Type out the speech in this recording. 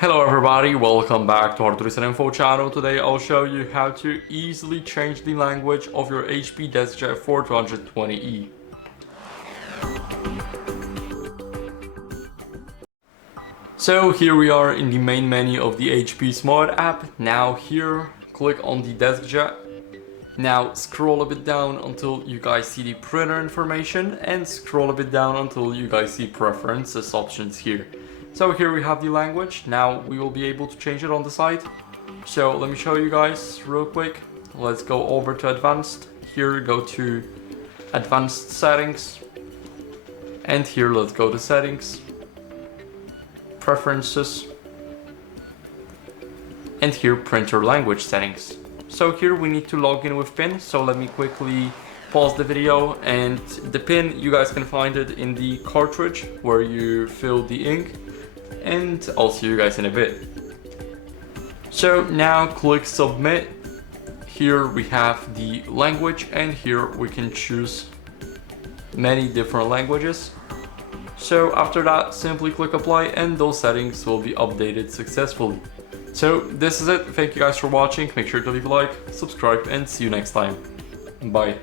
Hello everybody, welcome back to HardReset.Info channel. Today I'll show you how to easily change the language of your HP DeskJet 4220e. So here we are in the main menu of the HP Smart app. Now here, click on the DeskJet. Now scroll a bit down until you guys see the printer information and scroll a bit down until you guys see preferences options here. So here we have the language. Now we will be able to change it on the side. So let me show you guys real quick. Let's go over to advanced. Here go to advanced settings. And here let's go to settings, preferences, and here printer language settings. So here we need to log in with PIN. So let me quickly pause the video, and the PIN you guys can find it in the cartridge where you fill the ink. And I'll see you guys in a bit. So now click submit. Here we have the language, and here we can choose many different languages. So after that, simply click apply and those settings will be updated successfully. So this is it. Thank you guys for watching. Make sure to leave a like, subscribe, and see you next time. Bye.